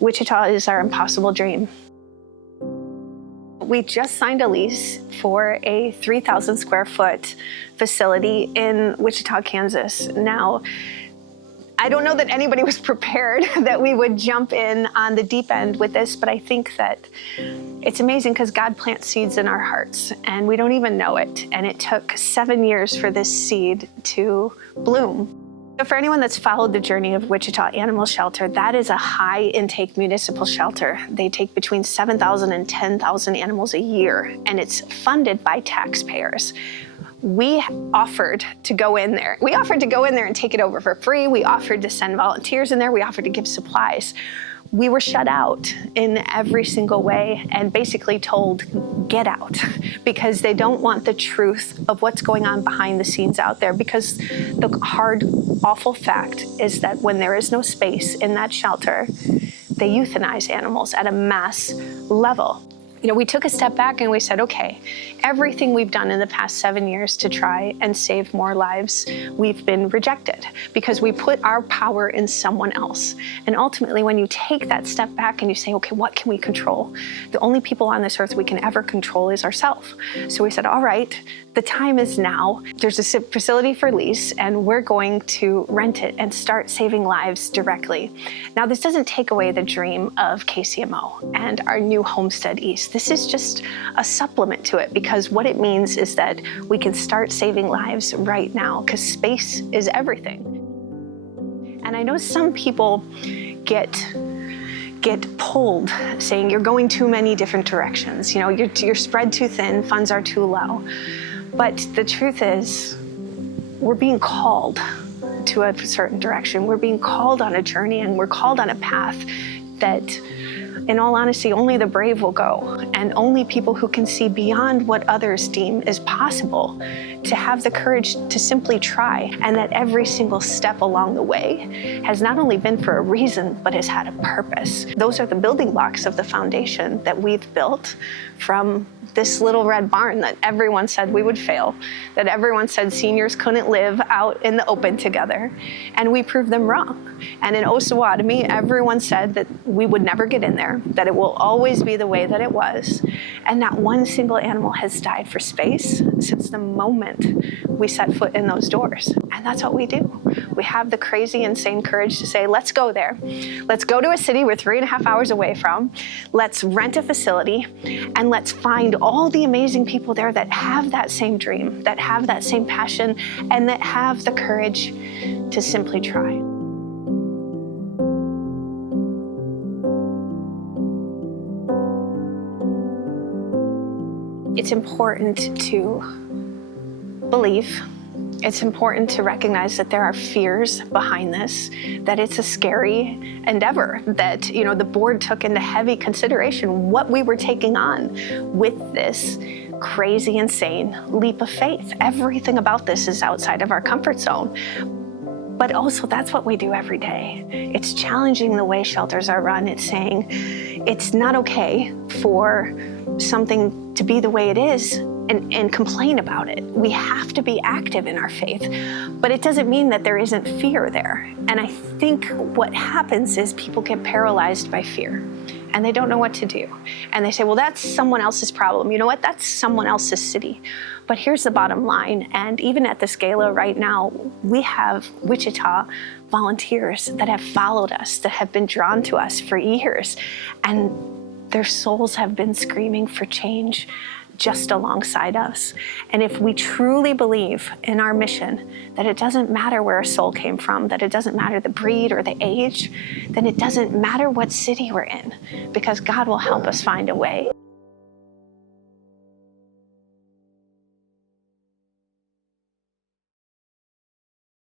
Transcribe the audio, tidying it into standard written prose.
Wichita is our impossible dream. We just signed a lease for a 3,000 square foot facility in Wichita, Kansas. Now, I don't know that anybody was prepared that we would jump in on the deep end with this, but I think that it's amazing because God plants seeds in our hearts and we don't even know it. And it took 7 years for this seed to bloom. So for anyone that's followed the journey of Wichita Animal Shelter, that is a high intake municipal shelter. They take between 7,000 and 10,000 animals a year, and it's funded by taxpayers. We offered to go in there. We offered to go in there and take it over for free. We offered to send volunteers in there. We offered to give supplies. We were shut out in every single way and basically told, get out, because they don't want the truth of what's going on behind the scenes out there. Because the hard, awful fact is that when there is no space in that shelter, they euthanize animals at a mass level. You know, we took a step back and we said, okay, everything we've done in the past 7 years to try and save more lives, we've been rejected because we put our power in someone else. And ultimately, when you take that step back and you say, okay, what can we control? The only people on this earth we can ever control is ourselves. So we said, all right, the time is now. There's a facility for lease and we're going to rent it and start saving lives directly. Now, this doesn't take away the dream of KCMO and our new Homestead East. This is just a supplement to it because what it means is that we can start saving lives right now because space is everything. And I know some people get pulled saying you're going too many different directions. You know, you're spread too thin, funds are too low. But the truth is, we're being called to a certain direction. We're being called on a journey and we're called on a path that, in all honesty, only the brave will go, and only people who can see beyond what others deem is possible to have the courage to simply try, and that every single step along the way has not only been for a reason, but has had a purpose. Those are the building blocks of the foundation that we've built from this little red barn that everyone said we would fail, that everyone said seniors couldn't live out in the open together, and we proved them wrong. And in Osawatomie, everyone said that we would never get in there, that it will always be the way that it was, and not one single animal has died for space since the moment we set foot in those doors. And that's what we do. We have the crazy, insane courage to say, let's go there. Let's go to a city we're 3.5 hours away from. Let's rent a facility, and let's find all the amazing people there that have that same dream, that have that same passion, and that have the courage to simply try. It's important to believe. It's important to recognize that there are fears behind this, that it's a scary endeavor, that, you know, the board took into heavy consideration what we were taking on with this crazy, insane leap of faith. Everything about this is outside of our comfort zone. But also, that's what we do every day. It's challenging the way shelters are run. It's saying it's not okay for something to be the way it is and complain about it. We have to be active in our faith, but it doesn't mean that there isn't fear there. And I think what happens is people get paralyzed by fear and they don't know what to do. And they say, well, that's someone else's problem. You know what? That's someone else's city. But here's the bottom line. And even at this gala right now, we have Wichita volunteers that have followed us, that have been drawn to us for years. And their souls have been screaming for change just alongside us. And if we truly believe in our mission, that it doesn't matter where a soul came from, that it doesn't matter the breed or the age, then it doesn't matter what city we're in, because God will help us find a way.